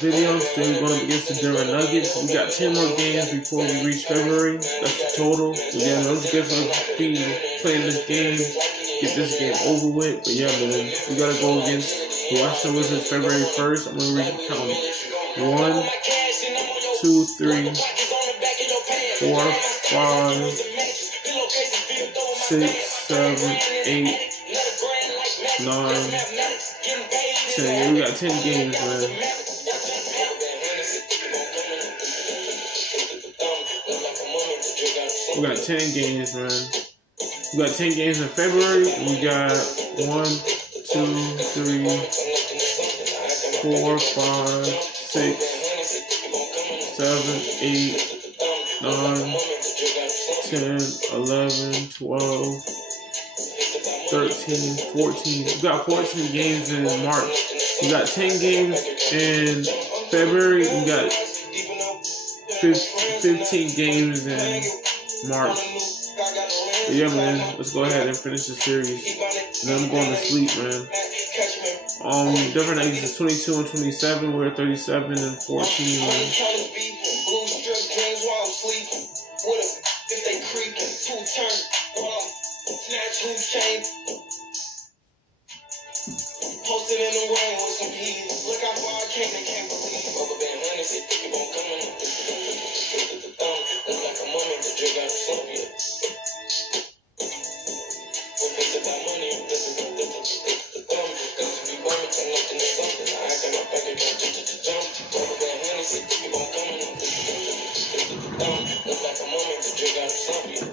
Videos. Then we're going up against the Denver Nuggets. We got 10 more games before we reach February. That's the total. Again, those guys will be playing this game, get this game over with. But yeah, man, we got to go against the Washington Wizards February 1st. I'm going to read the count. 1, 2, 3, 4, 5, 6, 7, 8, 9, 10. Yeah, we got 10 games, man. We got 10 games, man. We got 10 games in February. And we got 1, 2, 3, 4, 5, 6, 7, 8, 9, 10, 11, 12, 13, 14. We got 14 games in March. We got 10 games in February. We got 15 games in March. But yeah, man, let's go ahead and finish the series. And then I'm going to sleep, man. Denver Nuggets is 22 and 27. We're 37 and 14, man. Posted in the rain with some heat. Look how far I came and can't believe. Rubber band hundreds, it keep on coming. Look like a mummy, but you got a Soviet. When it's about money, this is the thumb. Cause to be bumming for nothing or something. I act in my back and got jump. Rubber band hundreds, it keep on coming. Look like a mummy, but you got a Soviet.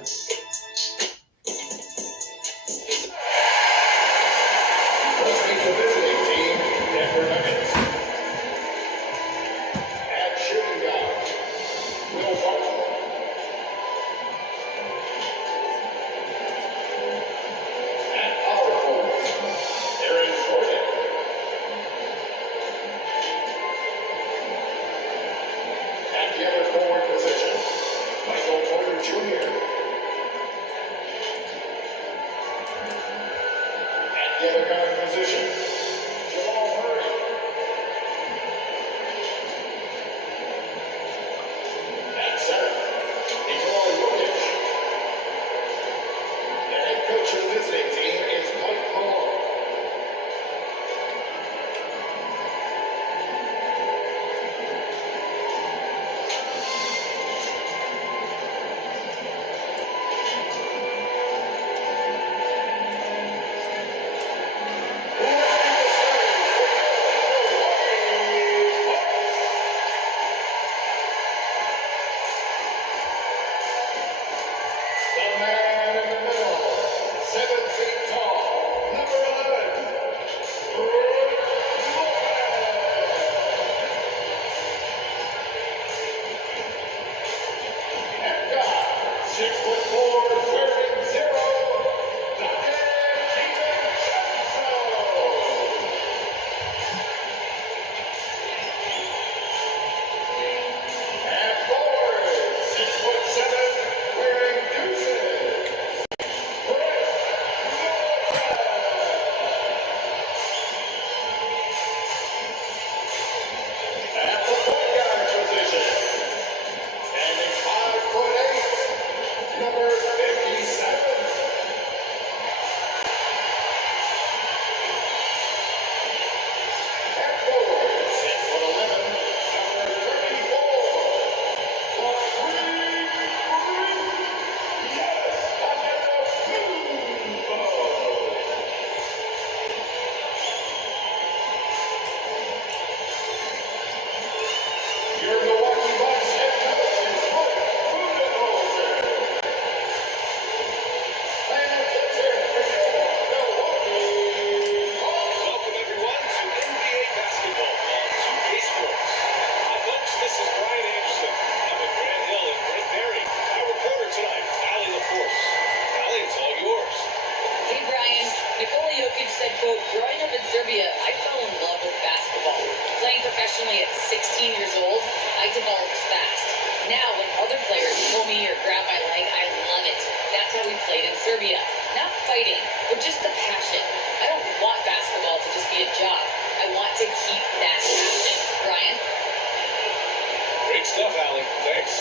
professionally at 16 years old, I developed fast. Now, when other players pull me or grab my leg, I love it. That's how we played in Serbia. Not fighting, but just the passion. I don't want basketball to just be a job. I want to keep that passion. Brian? stuff, Allie. Thanks.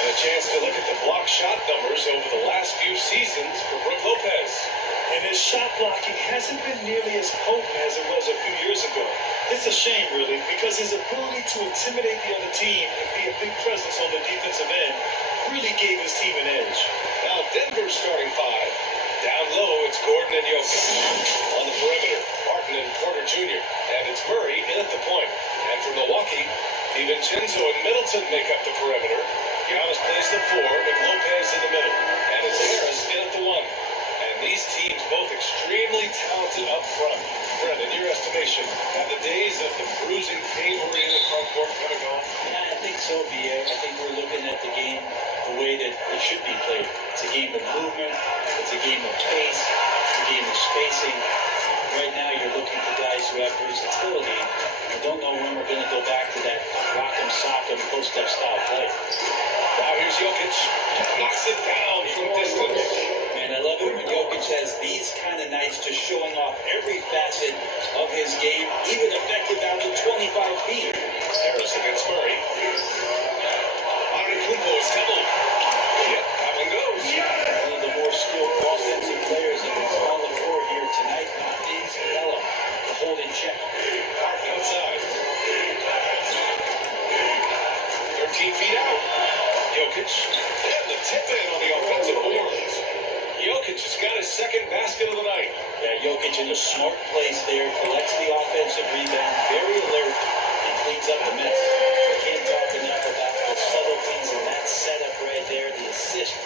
And a chance to look at the block shot numbers over the last few seasons for Brook Lopez. And his shot blocking hasn't been nearly as potent as it was a few years ago. It's a shame, really, because his ability to intimidate the other team and be a big presence on the defensive end really gave his team an edge. Now Denver's starting five. Down low, it's Gordon and Jokic. On the perimeter, Martin and Porter Jr. And it's Murray in at the point. And for Milwaukee, DiVincenzo and Middleton make up the perimeter. Giannis plays the four with Lopez in the middle. And it's Harris in at the one. And these teams both extremely talented up front. Brent, in your estimation, have the days of the bruising papery in the front court come and gone? Yeah, I think so, B.A. I think we're looking at the game the way that it should be played. It's a game of movement. It's a game of pace. It's a game of spacing. Right now, you're looking for guys who have versatility. I don't know when we're going to go back to that rock'em sock'em post-up style play. Now here's Jokic. Knocks it down from distance. Man, I love it when Jokic has these kind of nights, just showing off every facet of his game, even effective out to 25 feet. Harris against Murray. Antetokounmpo is held. Yep, that one goes. One of the more skilled offensive players that we saw on the floor here tonight, not James Capella, to hold in check. Outside. 13 feet out. Jokic. And the tip in on the offensive boards. Jokic has got his second basket of the night. Yeah, Jokic in a smart place there, collects the offensive rebound, very alert, and cleans up the mess. Can't talk enough about the subtleties in that setup right there, the assist,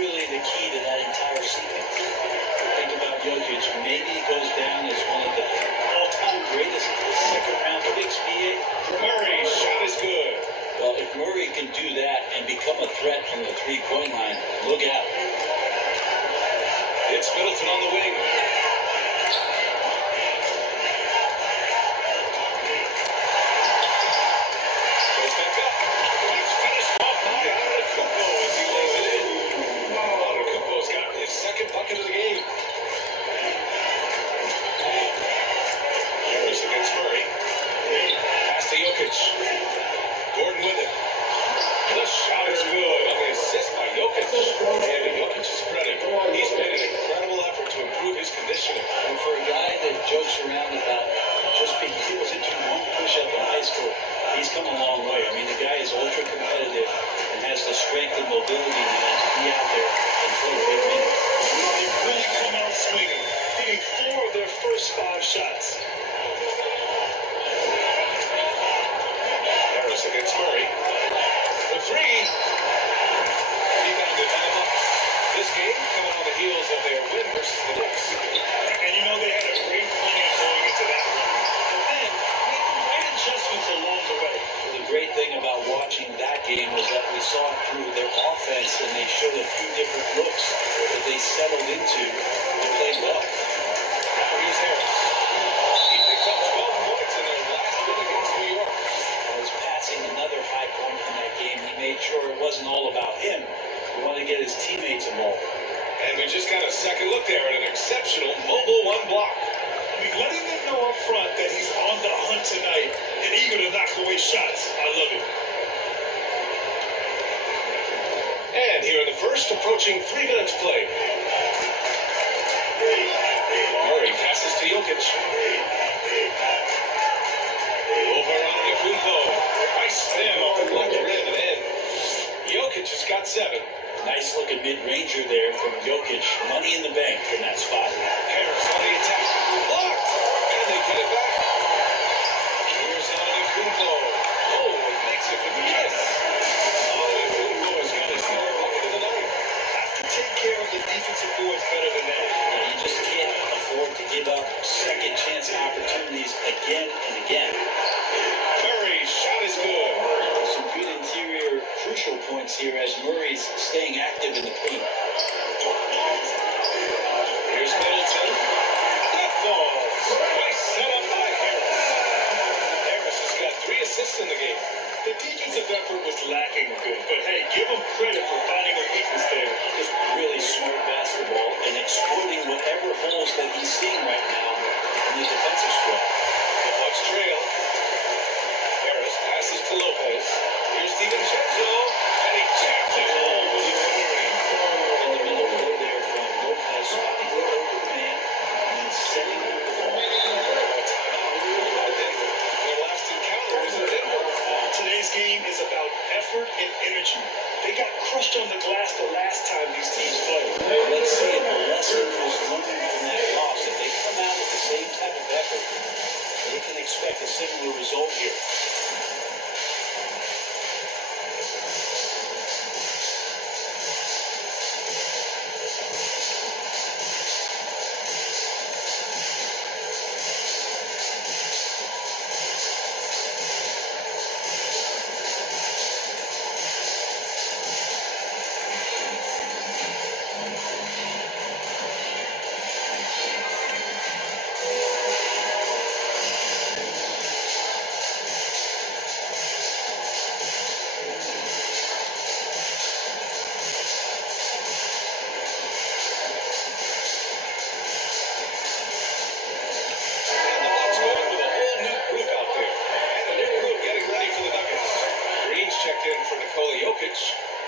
really the key to that entire sequence. Think about Jokic, maybe he goes down as one of the all-time greatest second-round picks, B.A. Murray's shot is good. Well, if Murray can do that and become a threat from the three-point line, look out. It's Middleton on the wing. Goes back up. It's finished off by Antetokounmpo as he lays it in. Antetokounmpo's got his second bucket of the game. Harris against Murray. Pass to Jokic. Gordon with it. The shot is good on the assist by Jokic. And to Jokic's credit, he's made an incredible effort to improve his conditioning. And for a guy that jokes around about just being able to do one push-up in high school, he's come a long way. I mean, the guy is ultra-competitive and has the strength and mobility now to be out there and play big minutes. They've really come out swinging, hitting 4 of their first 5 shots. Harris against Murray. The three. Rebounded by Bucks. This game coming on the heels of their win versus the Knicks. And you know they had a great plan going into that one. And then made the right adjustments along the way. Well, the great thing about watching that game was that we saw through their offense, and they showed a few different looks that they settled into to play well. Now here's Harris. He picked up 12 points in their last win against New York. Was passing another high point in that game. He made sure it wasn't all about him. He wanted to get his teammates involved. And we just got a second look there at an exceptional mobile one block. I mean, letting them know up front that he's on the hunt tonight and eager to knock away shots. I love it. And here in the first, approaching 3 minutes play. Murray passes to Jokic. Over on Antetokounmpo. Nice spin off the left rim and in. Jokic has got 7. Nice looking mid-ranger there from Jokic. Money in the bank from that spot. Harris on the attack. Blocked. And they get it back. Here's Antetokounmpo. Oh, it makes it with the miss. Antetokounmpo has got his third bucket of the night. Have to take care of the defensive boards better than that. You just can't afford to give up second chance opportunities again and again. Murray's shot is good. Some good interior crucial points here as Murray's staying active in the paint. Here's Middleton. That falls. Nice setup by Harris. Harris has got 3 assists in the game. The defensive effort was lacking a bit, but hey, give him credit for finding a weakness there. Just really smart basketball and exploiting whatever holes that he's seeing right now in the defensive squad. The Bucks trail. Harris passes passes to Lopez. Here's DiVincenzo, and he taps it home with authority. Fundamental play there from Lopez, spotting the open man and then setting up the ball. Timeout. Denver. Their last encounter was in Denver. Today's game is about effort and energy. They got crushed on the glass the last time these teams played. Let's see if the lesson was learned from that loss. If they come out with the same type of effort, they can expect a similar result here.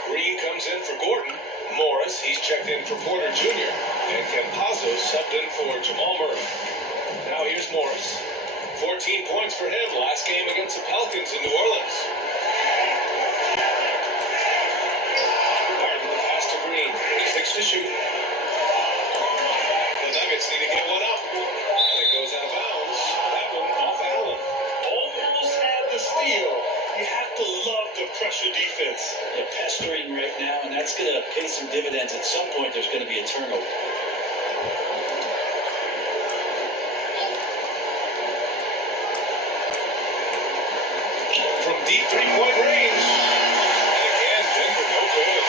Green comes in for Gordon. Morris, he's checked in for Porter Jr. And Campazzo subbed in for Jamal Murray. Now here's Morris. 14 points for him last game against the Pelicans in New Orleans. Martin, the pass to Green. 6 to shoot. The Nuggets need to get one up. And it goes out of bounds. That one off Allen. Almost had the steal. You have to love the pressure defense. They're pestering right now, and that's going to pay some dividends. At some point, there's going to be a turnover. From deep three-point range. And again, Denver no good.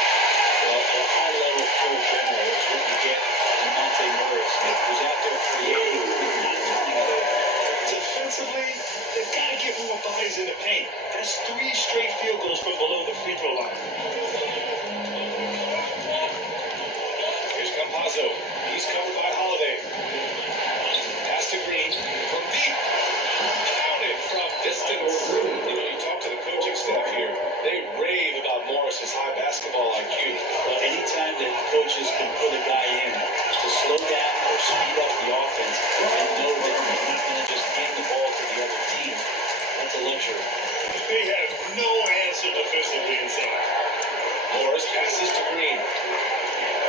Well, a high-level flow general is what you get from Monte Morris. Who's out there creating, not turning it over. Defensively, they've got to get more bodies in the paint. That's 3 straight field goals from below the free throw line. Here's Campazzo. He's covered by Holiday. Pass to Green from deep. Counted from distance. You know, you talk to the coaching staff here. They rave about Morris's high basketball IQ. Well, anytime that coaches can put a guy in to slow down or speed up the offense and know that he's not going to just hand the ball to the other team, that's a luxury. They have no answer defensively inside. Morris passes to Green.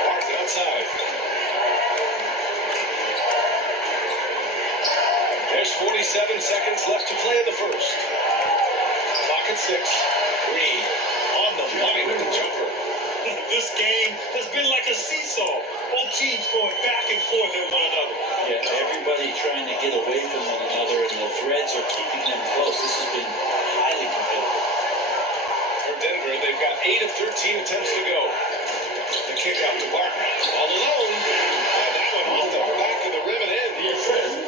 Martin outside. There's 47 seconds left to play in the first. Clock at 6. Green on the money with the jumper. This game has been like a seesaw. Both teams going back and forth at one another. Yeah, everybody trying to get away from one another, and the threads are keeping them close. This has been highly competitive. For Denver, they've got 8 of 13 attempts to go. The kick out to Barton. All alone. And that one off the back of the rim and in. You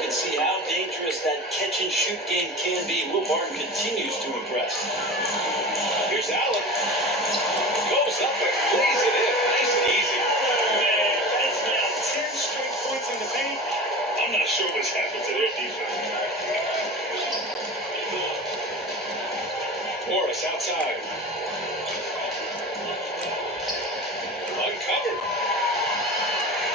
can see how dangerous that catch-and-shoot game can be. Will Barton continues to impress. Here's Allen. Goes up and lays it in. Nice and easy. Man, that's now 10 straight points in the paint. I'm not sure what's happened to their defense. Morris outside. Uncovered.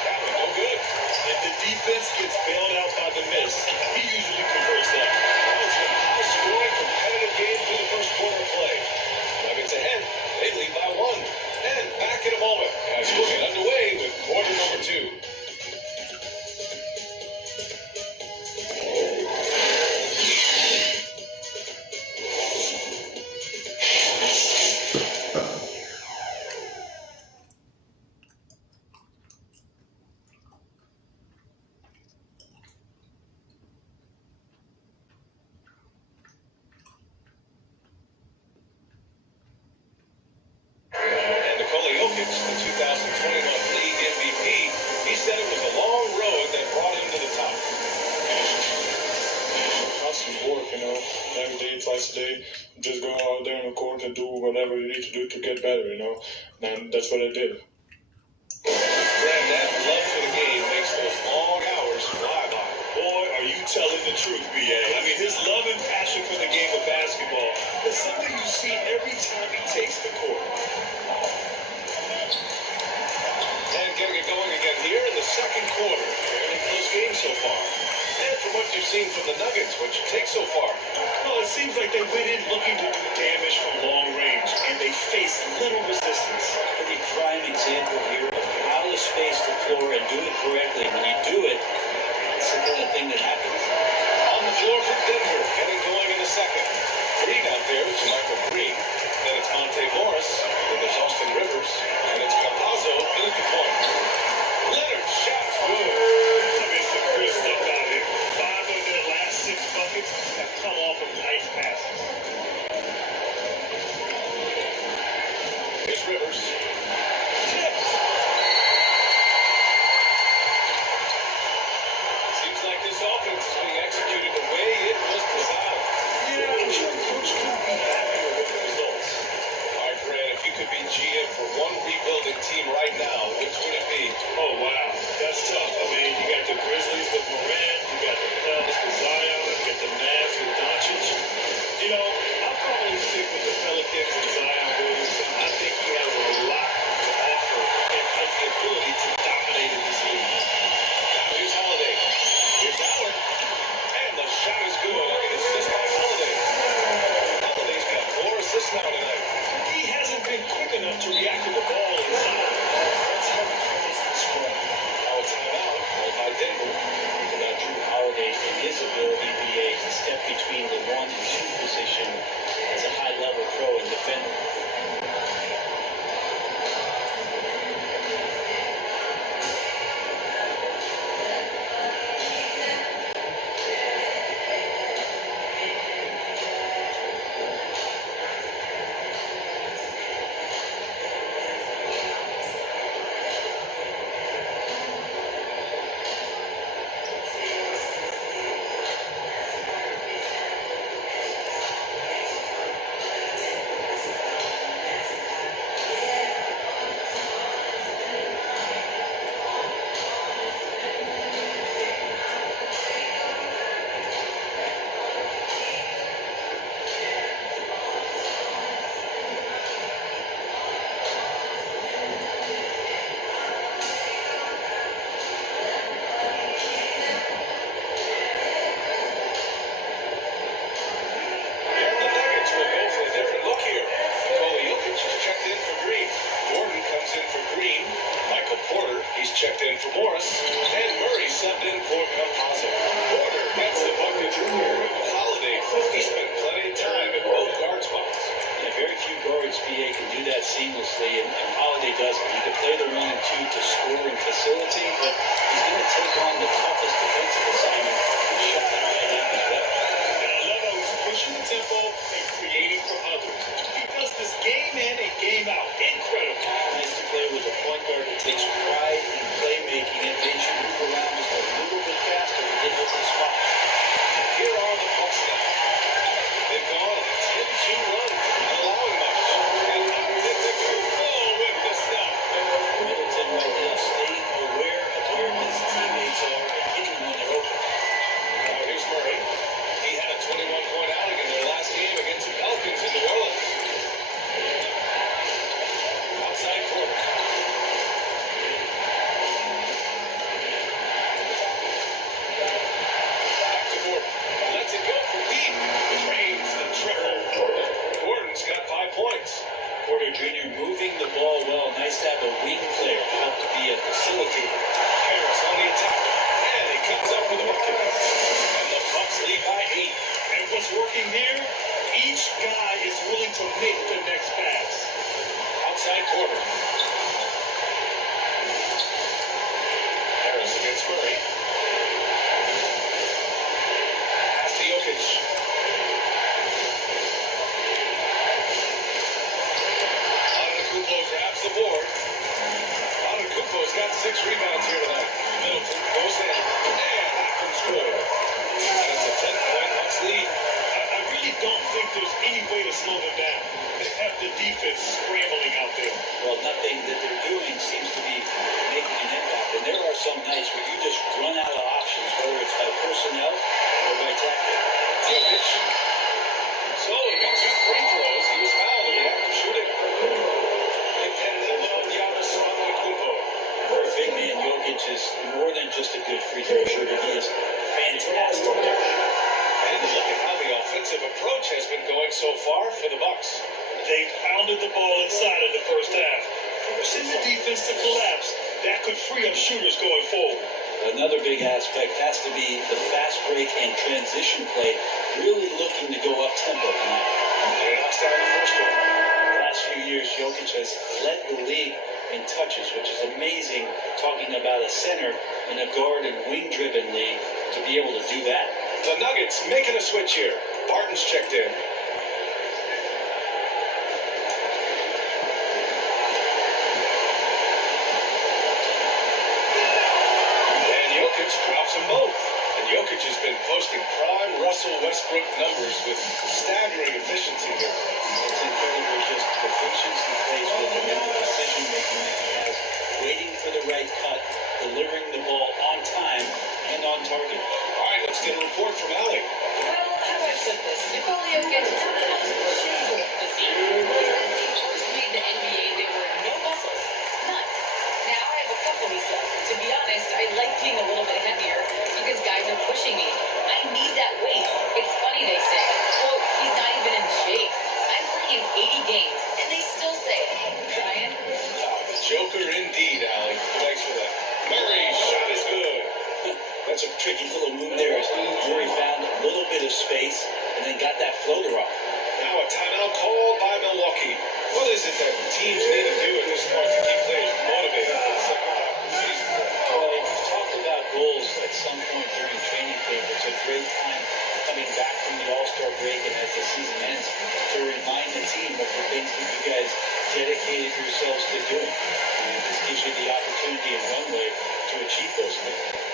That one no good. If the defense gets bailed out by the miss, he usually converts that. That was a high-scoring, competitive game through the first quarter of play. Nuggets ahead. They lead by 1. And back in a moment as we'll get underway with quarter number 2. The 2021 league MVP, he said it was a long road that brought him to the top. Constant work, every day, twice a day, just go out there on the court and do whatever you need to do to get better, and that's what I did. Graham, that love for the game makes those long hours fly by. Boy, are you telling the truth, B.A. I mean, his love and passion for the game of basketball has It's something you see every time he takes the court. And getting it going again here in the second quarter. Fairly close game so far. And from what you've seen from the Nuggets, what you take so far? Well, it seems like they went in looking to do damage from long range, and they faced little resistance. Pretty prime example here of how to space the floor and do it correctly. When you do it, it's the kind of thing that happens. On the floor for Denver, getting going in the second. Green out there to Michael Green. Then it's Monte Morris. Then there's Austin Rivers. And it's Campazzo in at the point. Leonard shot's good. I mean, some good stuff out here. 5 of their last 6 buckets have come off of nice passes. Here's Rivers. Tips. Seems like this offense is being executed the way it was designed. Yeah, I'm sure Coach couldn't be happier with the results. All right, Fran, if you could be GM for one rebuilding team right now, which would it be? Oh, wow. That's tough. I mean, you got the Grizzlies with Morant, you got the Pels with Zion, you got the Mavs with Doncic. You know, I'll probably stick with the Pelicans and Zion Williamson. I think he has a lot to offer and has the ability to dominate in this league. Now here's Holiday. Here's Howard. And the shot is good. An assist by Holiday. Holiday's got 4 assists now tonight. He hasn't been quick enough to react to the ball inside. That's how he plays the scrum. Now a timeout called by Denver. Think about Drew Holiday and his ability to be a step between the 1 and 2 position as a high-level pro and defender. And the Nuggets will go for a different look here. Nikola Jokic is checked in for Green. Gordon comes in for Green. Michael Porter, he's checked in for Morris. And Murray subbed in for Campazzo. Porter gets the bucket. Holiday, he spent plenty of time at both guard spots. Yeah, very few guards, BA, can do that seamlessly, and Holiday does it. He can play the 1 and 2 to score and facilitate, but he's going to take on the toughest defensive assignment and shut that right down as well. And I love how he's pushing the tempo and creating for others. He does this game in and game out. Incredible. Nice to play with a point guard that takes pride in playmaking and makes you move around just a little bit faster to get open spots. Here are the Bucks now. They've gone on a 10-2 run, not allowing much. It's a good ball with the stop. Middleton right now staying aware of where his teammates are and hitting when they're open. Now here's Murray. He had a 21-point outing in their last game against the Pelicans in New Orleans. Outside corner. Back to Gordon. Lets it go for deep. Drains the triple. Gordon's got 5 points. Porter Jr. moving the ball well. Nice to have a wing player help to be a facilitator. Harris on the attack. And he comes up with a bucket. And the Bucks lead by 8. And what's working here? Each guy is willing to make the next pass. Outside corner. Harris against Murray. Pass to Jokic. Antetokounmpo grabs the board. Antetokounmpo's got 6 rebounds here tonight. Middleton goes in. And happens good. And it's a 10-point Bucks lead. I really don't think there's any way to slow them down. They have the defense scrambling out there. Well, nothing that they're doing seems to be making an impact. And there are some nights where you just run out of options, whether it's by personnel or by tactic. Jokic. So it'll be 2 free so far for the Bucks. They pounded the ball inside in the first half, forcing the defense to collapse. That could free up shooters going forward. Another big aspect has to be the fast break and transition play, really looking to go up-tempo tonight. And he knocks down the first one. The last few years, Jokic has led the league in touches, which is amazing, talking about a center in a guard and wing-driven league to be able to do that. The Nuggets making a switch here. Barton's checked in. And Jokic drops them both. And Jokic has been posting prime Russell Westbrook numbers with staggering efficiency here. It's incredible just the patience he plays with and the decision-making that he has, waiting for the right cut, delivering the ball on time and on target. All right, let's get a report from Allie. Well, how do I put this? Nikola Jokic has a chiseled physique. When he first made the NBA, there were no muscles. None. Now I have a couple, he said. To be honest, I like being a little bit heavier because guys are pushing me. I need that weight. It's funny they say, quote, he's not even in shape. I'm playing 80 games, and they still say it. Brian? The Joker indeed, Allie. Thanks for that. Murray's shot is good. That's a tricky little move there. Murray found a little bit of space and then got that floater off. Now a timeout called by Milwaukee. What is it that teams need to do at this point to keep players motivated for the second half of the season? Well, if you've talked about goals at some point during training camp, it's a great time coming back from the All-Star break and as the season ends to remind the team of the things that you guys dedicated yourselves to doing. And this gives you the opportunity and runway to achieve those things.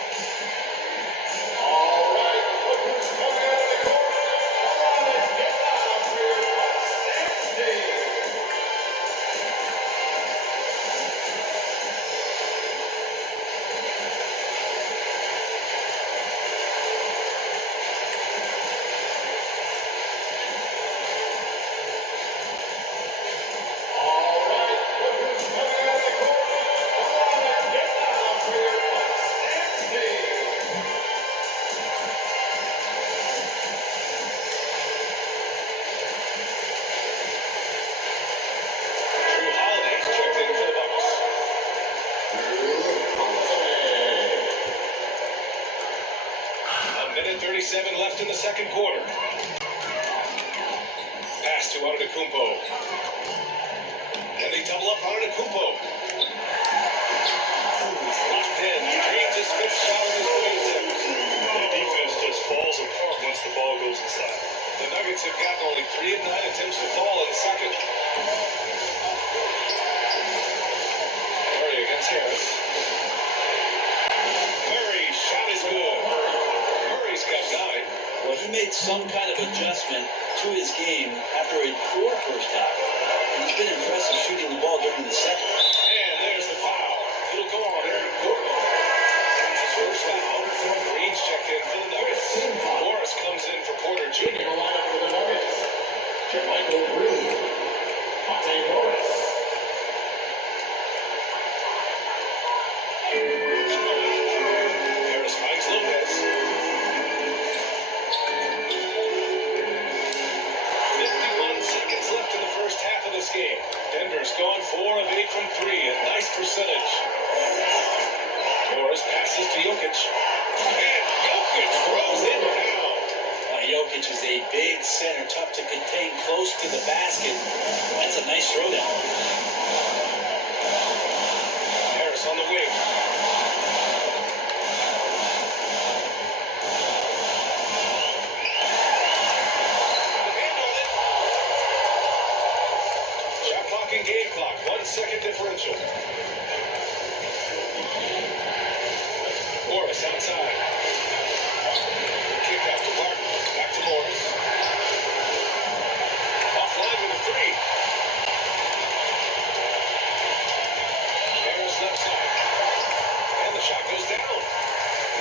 Drew Holiday's checked in for the Bucks. A minute 37 left in the second quarter. Pass to Antetokounmpo. And they double up Antetokounmpo. Locked in. Drains his fifth shot of his winning attempt. The defense just falls apart once the ball goes inside. The Nuggets have gotten only 3 of 9 attempts to fall in the second. Murray against Harris. Murray's shot is good. Murray's got 9. Well, he made some kind of adjustment to his game after a poor first half. And he's been impressive shooting the ball during the second. And there's the foul. It'll go on Aaron Gordon. That's his first foul. Green's checked in for the Nuggets. Morris comes in for Porter Jr. Harris finds Lopez. 51 seconds left in the first half of this game. Denver's gone 4 of 8 from 3, a nice percentage. Morris passes to Jokic. And Jokic throws it down. Jokic is a big center, tough to contain, close to the basket. That's a nice throwdown. Harris on the wing. Handled it. Shot clock and game clock. 1 second differential. Morris outside. Kick out to Barton. Back to Morris. Offline with a 3. Harris left side. And the shot goes down.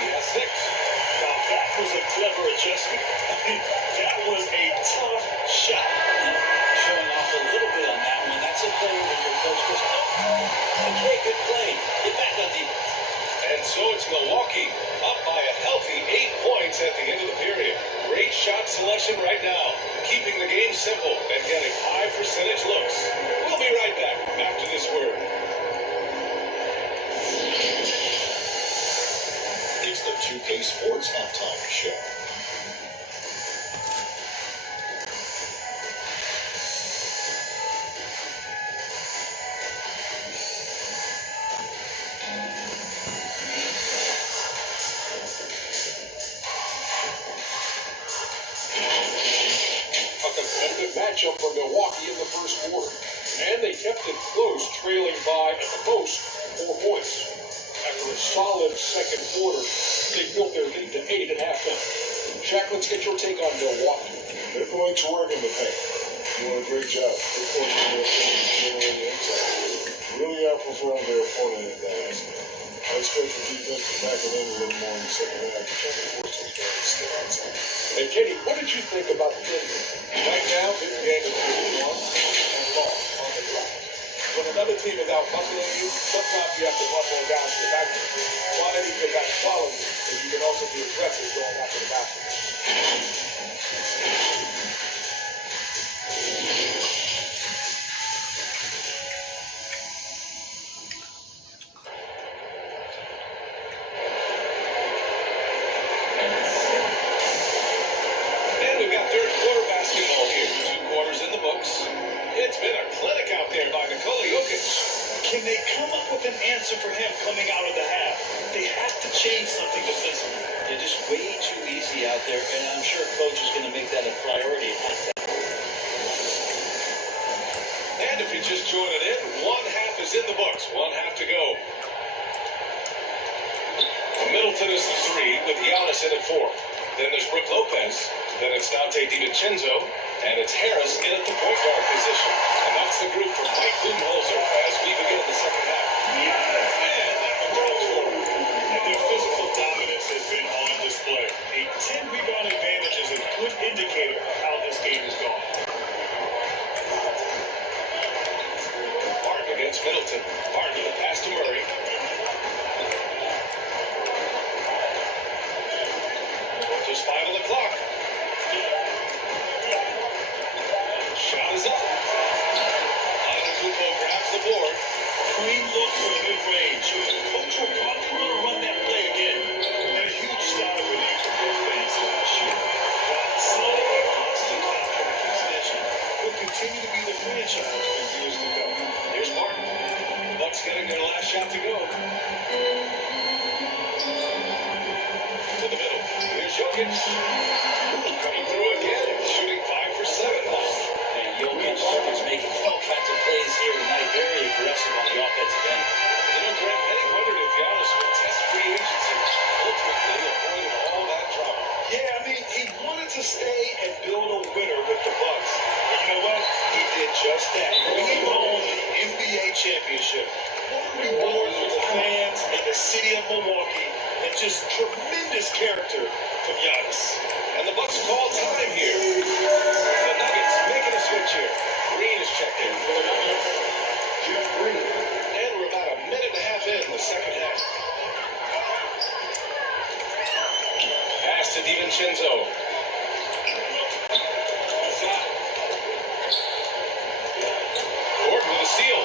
He has 6. Now that was a clever adjustment. I mean, that was a tough shot. Showing off a little bit on that one. That's a play where your coach goes, oh, okay, good play. Get back on defense. And so it's Milwaukee up by a healthy 8 points at the end of the period. Great shot selection right now, keeping the game simple and getting high percentage looks. We'll be right back after this word. It's the 2K Sports Halftime Show. Matchup for Milwaukee in the first quarter. And they kept it close, trailing by at the most 4 points. After a solid second quarter, they built their lead to 8 at halftime. Shaq, let's get your take on Milwaukee. They're going to work in the paint. Doing a great job. They're forcing their opponent on the inside. Really outperformed their opponent in that aspect. I expect the defense to back it in a little more in the second half. They're trying to force those guys to stay outside. And Kenny, what did you think about Denver? Right now, this game is 51 and lost on the ground. When another team is out buckling you, sometimes you have to buckle down to the back. One of these guys follow you, and you can also be aggressive going after the basket. And we've got third quarter basketball here. 2 quarters in the books. It's been a clinic out there by Nikola Jokic. Can they come up with an answer for him coming out of the half? They have to change something defensively. They're just way too easy out there, and I'm sure coach is going to make that a priority. And if you're just joining in, 1 half is in the books. 1 half to go. Middleton is the 3 with Giannis in at 4. Then there's Brook Lopez. Then it's Dante DiVincenzo. And it's Harris in at the point guard position. And that's the group from Mike Budenholzer as we begin the second half. And that one goes for them. And their physical dominance has been on display. A 10-rebound advantage is a good indicator of how this game is going. Barton against Middleton. Barton with a pass to Murray. Just 5 on the clock. Shot is up. Antetokounmpo grabs the board. Clean look from mid-range. Coach will probably want to run that play again. And a huge start of relief for both fans last year. But solid constant contract extension will continue to be the franchise for years to come. Here's Martin. Bucks getting their last shot to go. To the middle. Here's Jokic. Coming through again. Shooting 5 for 7. And Jokic is making all kinds of plays here tonight. Very aggressive on the offensive end. You know, Grant, many wondered if Giannis would test free agency. Ultimately, avoided all that drama. Yeah, I mean, he wanted to stay and build a winner with the Bucks. And you know what? He did just that. Bringing home an NBA championship. What a reward for the fans and the city of Milwaukee. And just tremendous character from Giannis. And the Bucks call time here. The Nuggets making a switch here. Green is checked in for the Nuggets. Jeff Green. And we're about a minute and a half in the second half. Pass to DiVincenzo. Gordon with a steal.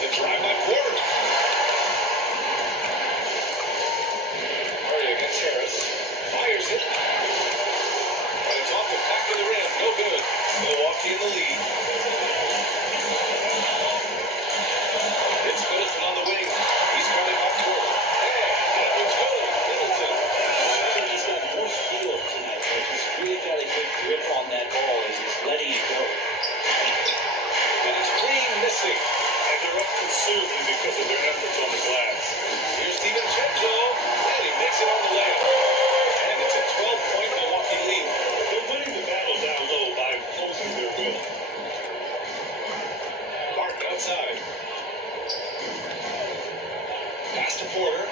The drive by Porter. Murray against Harris. Fires it. And it's off the back of the rim. No good. Milwaukee in the lead. It's Middleton on the wing. He's coming up court. And that one's good. Middleton. I think he's got more feel tonight. Like he's really got a good grip on that ball as he's letting it go. And it's Green missing. And they're up considerably because of their efforts on the glass. Here's DiVincenzo. And he makes it on the layup. And it's a 12-point Milwaukee lead. They're winning the battle down low by imposing their will. Barton outside. Pass to Porter.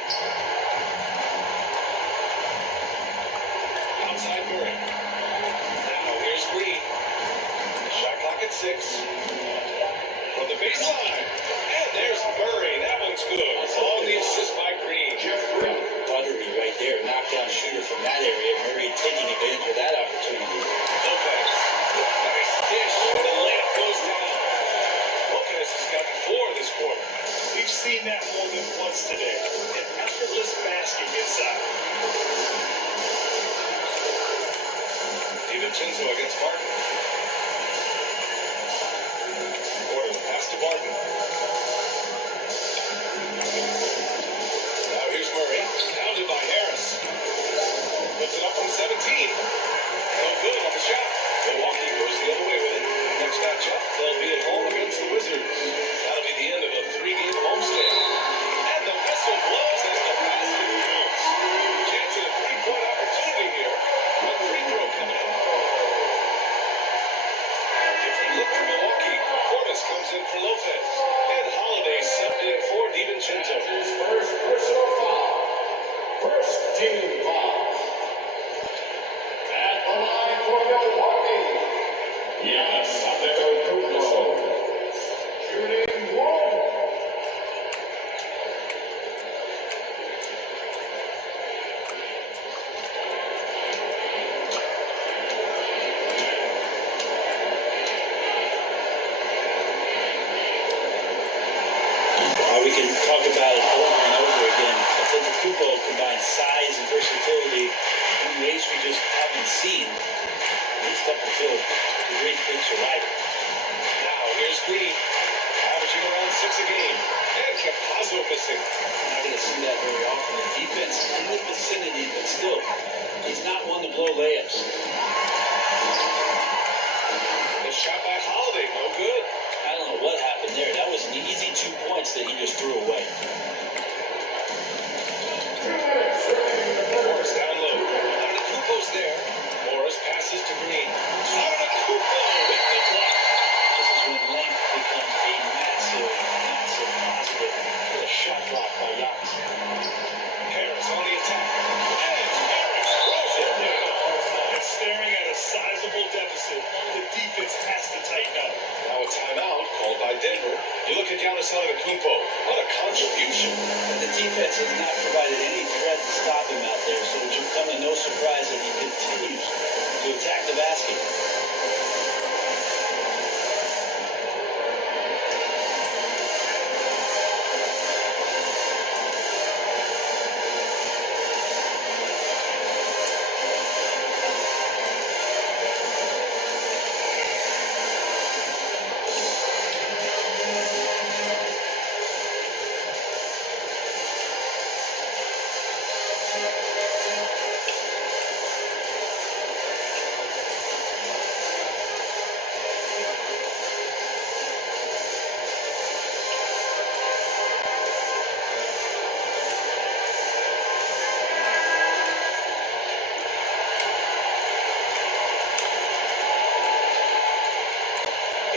Outside Murray. Now here's Green. Shot clock at 6. From the baseline. And there's Murray. That one's good. On the assist by Green. Jeff Green. Buttery right there. Knockdown shooter from that area. Murray taking advantage of that opportunity. DiVincenzo against Barton. Porter, the pass to Barton. Now here's Murray, pounded by Harris. Puts it up from 17. No good on the shot. Milwaukee goes the other way with it. Next matchup, they'll be at home against the Wizards. That'll be the end of a 3-game homestand. And the whistle blows as the basket counts. Chance at a 3-point opportunity here. A free throw coming up. Different look for Milwaukee. Portis comes in for Lopez. And Holiday subbed in for DiVincenzo. His first personal foul. First team foul. At the line for Milwaukee. Giannis Antetokounmpo. Shooting one. We can talk about it over and over again. Antetokounmpo combines size and versatility in ways we just haven't seen. He's up the field. The great picture, right? Now here's Green, averaging around 6 a game. And Campazzo missing. We're not going to see that very often. The defense in the vicinity, but still, he's not one to blow layups. The shot by Holiday, no good. I don't know what happened there. That was an easy 2 points that he just threw away. Morris down low. Antetokounmpo's there. Morris passes to Green. Antetokounmpo with the block. This is when length becomes a massive, massive positive for a shot block by Giannis. Harris on the attack. And Harris throws it down. And staring at a sizable deficit, the defense has to tighten up. Now a timeout called by Denver. You look at Giannis Antetokounmpo. What a contribution. And the defense has not provided any threat to stop him out there, so it should come to no surprise that he continues to attack the basket.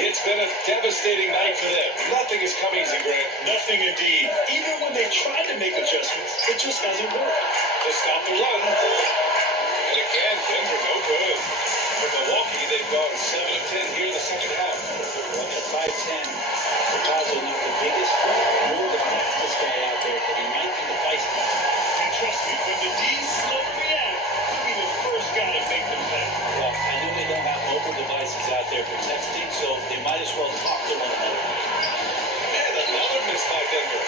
It's been a devastating night for them. Nothing has come easy, Grant. Nothing indeed. Even when they tried to make adjustments, it just hasn't worked. To stop the run. And again, Denver no good. For Milwaukee, they've gone 7 of 10 here in the second half. Well, at 5'10", Campazzo not the biggest nor the fastest guy out there, but he might be the feistiest. And trust me, when the D's slow to react, he'll be the first guy to make them pay. Well, I know they don't have mobile devices out there for texting, so they might as well talk to one another. And another miss by Denver.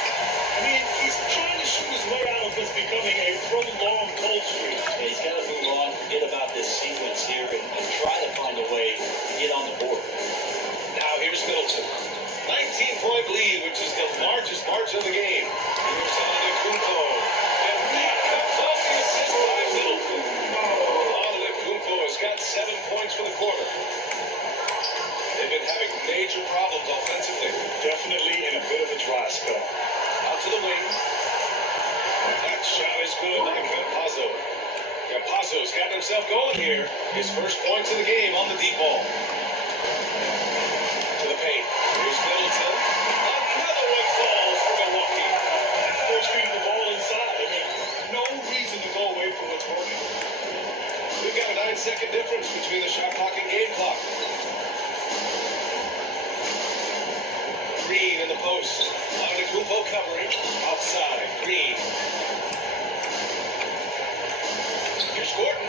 I mean, he's trying to shoot his way out of what's becoming a prolonged cold streak. Yeah, he's got to move on, forget about this sequence here, and try to find a way to get on the board. Now here's Middleton. 19-point lead, which is the largest margin of the game. Here's Antetokounmpo. And that comes off the assist by Middleton. Antetokounmpo has got 7 points for the quarter. They've been having major problems offensively. Definitely in a bit of a dry spell. Out to the wing. That shot is good by Campazzo. Campazzo's got himself going here. His first points of the game on the deep ball. To the paint. Here's Middleton. Another one falls for Milwaukee. Force feeding the ball inside. I mean, no reason to go away from what's working. We've got a 9-second difference between the shot clock and game clock. Green in the post. Antetokounmpo covering. Outside. Green. Here's Gordon.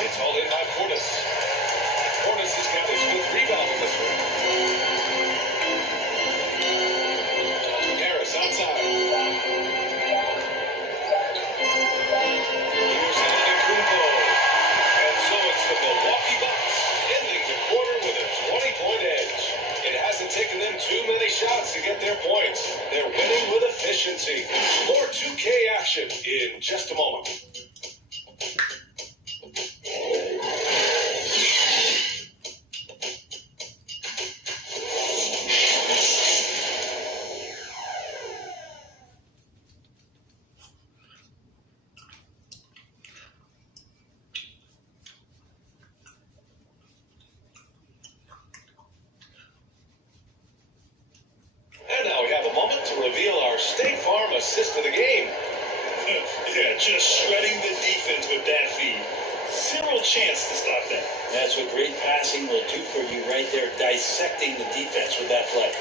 It's hauled in by Portis. Portis has got his 5th rebound in this one. Harris outside. Here's Antetokounmpo. And so it's the their points. They're winning with efficiency. More 2K action in just a moment. And now we have a moment to reveal our State Farm assist of the game. Yeah, just shredding the defense with that feed. Zero chance to stop that. That's what great passing will do for you right there, dissecting the defense with that play.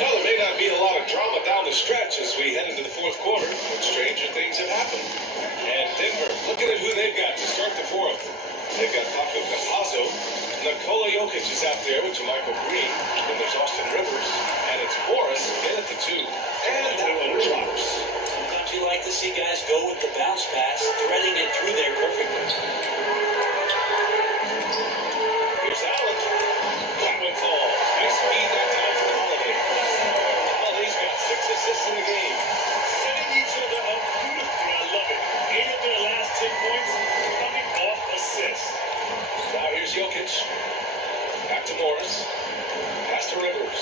Well, there may not be a lot of drama down the stretch as we head into the fourth quarter, but stranger things have happened. And Denver, looking at who they've got to start the fourth. They've got Facu Campazzo. Nikola Jokic is out there with Michael Green. Then there's Austin Rivers. And it's Morris in at the 2. And that one drops. Sometimes you like to see guys go with the bounce pass, threading it through there perfectly. Here's Allen. That one falls. Nice feed that time for Holiday. Holiday's got 6 assists in the game. Setting each other up beautifully. I love it. 8 of their last 10 points coming off assists. Now here's Jokic. Back to Morris. Pass to Rivers.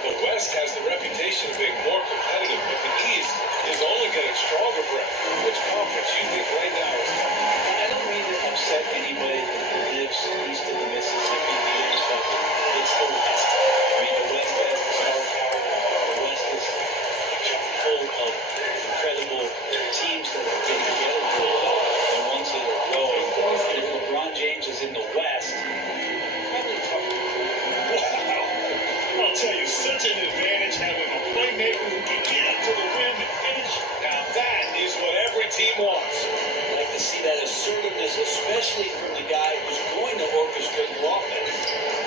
The West has the reputation of being more competitive, but the East is only getting stronger, Brett. Which conference you think right now is tough? I don't mean to upset anybody that lives east of the Mississippi being, but it's the West. I mean, the West has the star power. The West is chock full of incredible teams that have been together for a while and ones that are growing. And if LeBron James is in the West, probably tougher. I'll tell you, such an advantage having a playmaker who can get up to the rim and finish. Now that is what every team wants. I like to see that assertiveness, especially from the guy who's going to orchestrate your offense.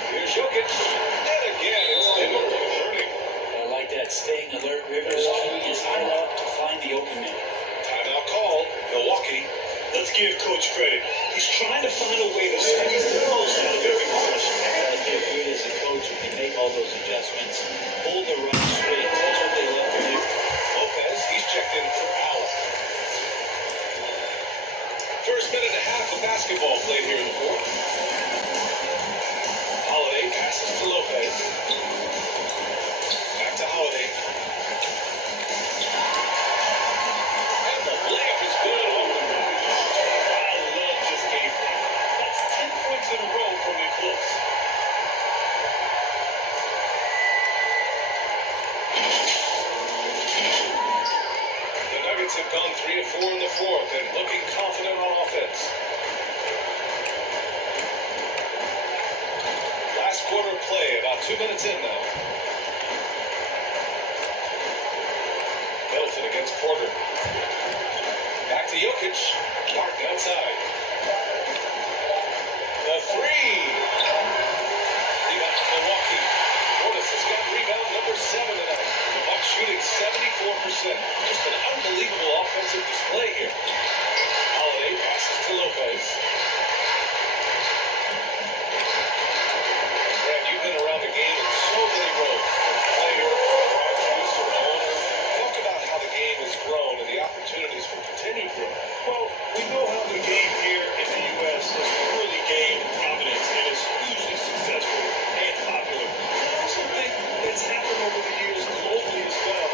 Here's Jokic. And again, it's Denver converting. I like that, staying alert. Rivers keeping his eye up to find the open man. Timeout call. Milwaukee. Let's give Coach credit. He's trying to find a way to squeeze the most out of every possession. You gotta feel good as a coach when you make all those adjustments. Hold the run straight. That's what they love to do. Lopez, he's checked in for Allen. First minute and a half of basketball played here in the fourth. Holiday passes to Lopez. Back to Holiday. And the layup is good off the rim. I love this game plan. That's 10 points in a row from their close. The Nuggets have gone 3 of 4 in the fourth and looking confident on offense. Last quarter of play, about 2 minutes in now. Middleton against Porter. Back to Jokic. Martin outside. The 3. Rebound to Milwaukee. Portis has got rebound number 7 tonight. The Bucks shooting 74%. Just an unbelievable offensive display here. Holiday passes to Lopez. Brad, you've been around the game in so many roles. Player, producer, owner. Talk about how the game has grown and the opportunities for continued growth. Well, we know how the game here in the U.S. has really gained prominence and is hugely successful and popular. I also think it's happened over the years globally as well.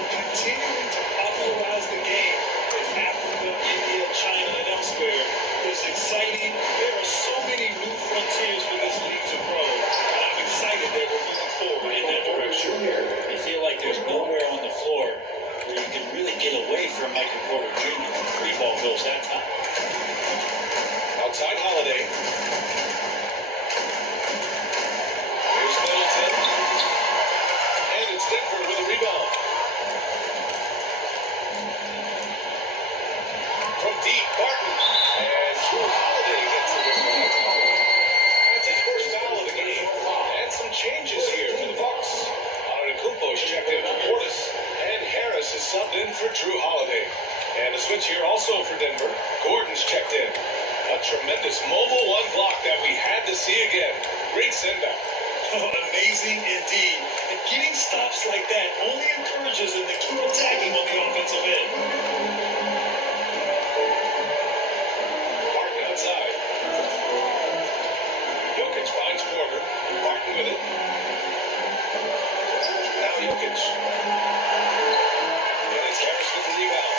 We're continuing to popularize the game in Africa, India, China, and elsewhere. It's exciting. There are so many new frontiers for this league to grow, and I'm excited that we're moving forward in that direction. I feel like there's nowhere on the floor where you can really get away from Michael Porter Jr. Free ball goes that time. Outside Holiday. Here's Middleton. And it's Denver with a rebound. From deep, Barton. And Drew Holiday gets the rebound. That's his first foul of the game. And some changes here for the Bucks. Antetokounmpo's checked in switch here also for Denver. Gordon's checked in. A tremendous mobile one block that we had to see again. Great send back. Amazing indeed. And getting stops like that only encourages them to keep attacking on the offensive end. Martin outside. Jokic finds Porter. Martin with it. Now Jokic. And it's Harris with the rebound.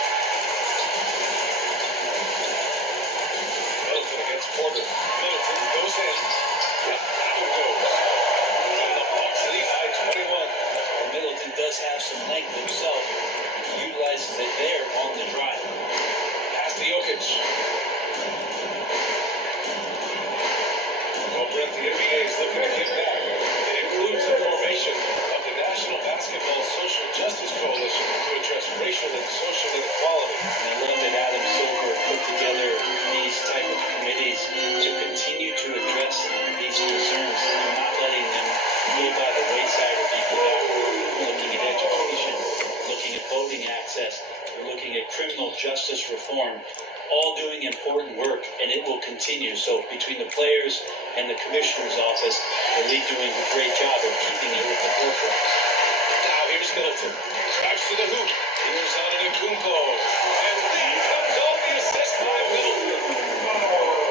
Middleton against Porter. Middleton goes in. Yep, that one goes. And the Bucks lead by 21. And Middleton does have some length himself. He utilizes it there on the drive. Pass to Jokic. Well, Brent, the NBA is looking to get back. It includes the formation of the National Basketball Social Justice Coalition to address racial and social inequality. And London Adam Silver put together these type of committees to continue to address these concerns and not letting them go by the wayside or be forgotten. Looking at education, looking at voting access, we're looking at criminal justice reform, all doing important work, and it will continue. So between the players and the commissioner's office, the league doing a great job of keeping it at the forefront. Now here's Middleton. Drives to the hoop. Here's Antetokounmpo. And there comes off the assist by Middleton.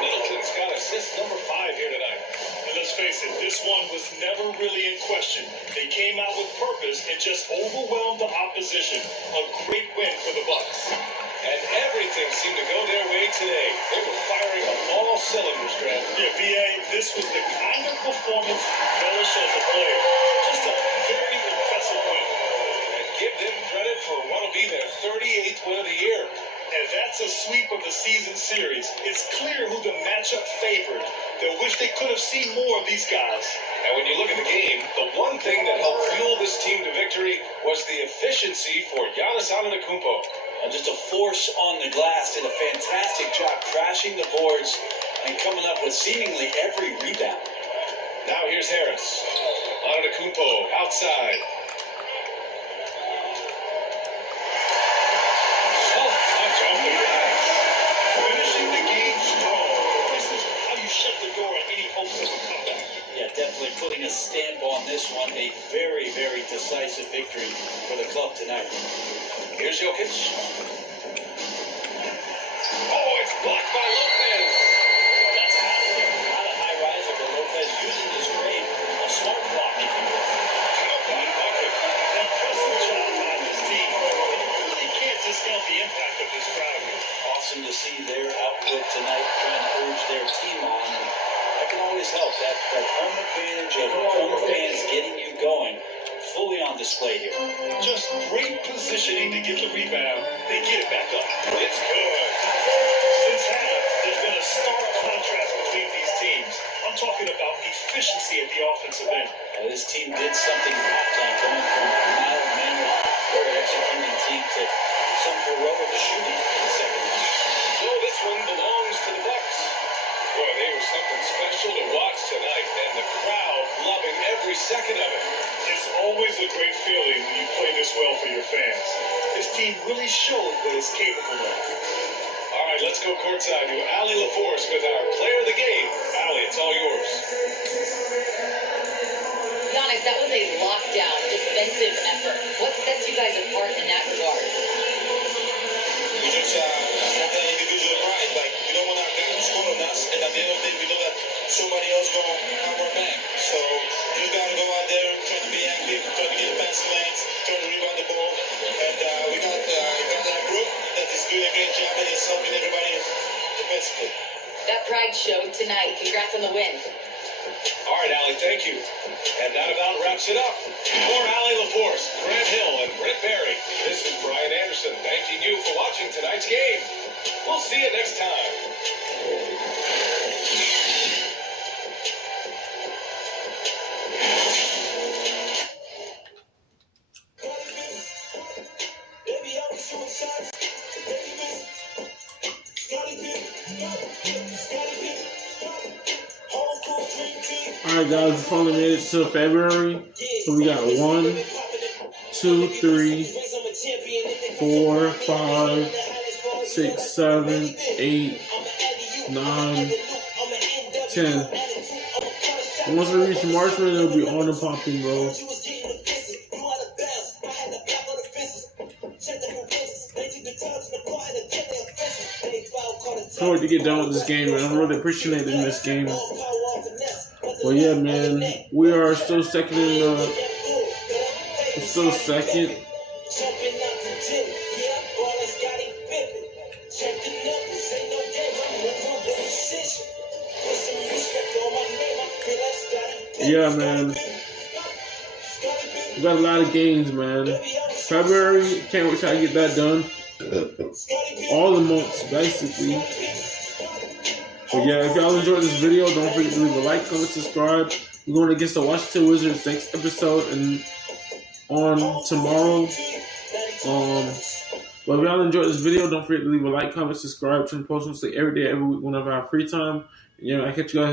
Middleton's got assist number 5 here tonight. And let's face it, this one was never really in question. They came out with purpose and just overwhelmed the opposition. A great win for the Bucks. And everything seemed to go their way today. They were firing on all cylinders, Grant. Yeah, B.A., this was the kind of performance relish as a player. Just a very impressive win. And give them credit for what will be their 38th win of the year. And that's a sweep of the season series. It's clear who the matchup favored. They wish they could have seen more of these guys. And when you look at the game, the one thing that helped fuel this team to victory was the efficiency for Giannis Antetokounmpo. And just a force on the glass, did a fantastic job crashing the boards and coming up with seemingly every rebound. Now here's Harris. Antetokounmpo outside. Soft touch off the glass. Finishing the game strong. This is how you shut the door on any hopes of a comeback. Yeah, definitely putting a stamp on this one. A very, very decisive victory for the club tonight. Here's Jokic. Oh, it's blocked by Lopez. That's not a high riser for Lopez using his grade. A smart block, if you will. How about bucket? Impressive job by this team. And you really can't discount the impact of this crowd here. Awesome to see their output tonight, trying to urge their team on. And that can always help. That home advantage of home fans getting you going. Fully on display here. Just great positioning to get the rebound. They get it back up. It's good. Since half, there's been a stark contrast between these teams. I'm talking about efficiency at the offensive end. This team did something at halftime, going from a mild mannered, very executing team to some heroic shooting in the second half. So this one belongs to the Bucks. Boy, they were something special to watch tonight, and the crowd loving every second of it. It's always a great feeling when you play this well for your fans. This team really showed what it's capable of. All right, let's go courtside to Allie LaForce with our player of the game. Allie, it's all yours. Giannis, that was a lockdown defensive effort. What sets you guys apart in that regard? We just have that individual pride. Like, we don't want our guys to score on us, and at the end of the day, we know that somebody else going to have our back. So you got to go out there, try to be active, try to get passing lanes, try to rebound the ball. And we got that group that is doing a great job and is helping everybody defensively. That pride showed tonight. Congrats on the win. All right, Allie, thank you. And that about wraps it up. For Allie LaForce, Grant Hill, and Brent Barry, this is Brian Anderson thanking you for watching tonight's game. We'll see you next time. Alright guys, we finally made it to February. So we got 1, 2, 3, 4, 5, 6, 7, 8, 9, 10. And once we reach March, man, it'll be on and popping, bro. Can't wait to get done with this game, man. I'm really appreciating this game. But yeah, man, we are still second in the. Still second. Yeah, man. We got a lot of games, man. February, can't wait till I get that done. All the months, basically. But yeah, if y'all enjoyed this video, don't forget to leave a like, comment, subscribe. We're going against the Washington Wizards next episode and on tomorrow. But if y'all enjoyed this video, don't forget to leave a like, comment, subscribe, turn post every day, every week, whenever I have free time. Yeah, I catch you guys.